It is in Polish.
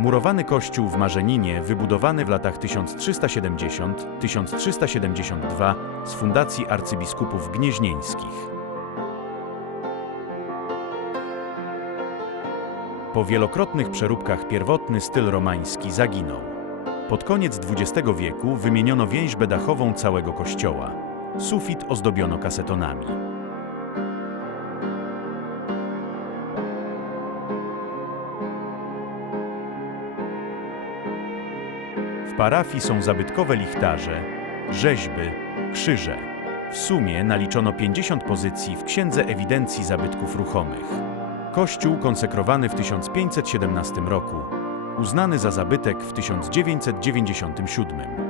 Murowany kościół w Marzeninie, wybudowany w latach 1370-1372 z fundacji arcybiskupów gnieźnieńskich. Po wielokrotnych przeróbkach pierwotny styl romański zaginął. Pod koniec XX wieku wymieniono więźbę dachową całego kościoła. Sufit ozdobiono kasetonami. W parafii są zabytkowe lichtarze, rzeźby, krzyże. W sumie naliczono 50 pozycji w Księdze Ewidencji Zabytków Ruchomych. Kościół konsekrowany w 1517 roku, uznany za zabytek w 1997.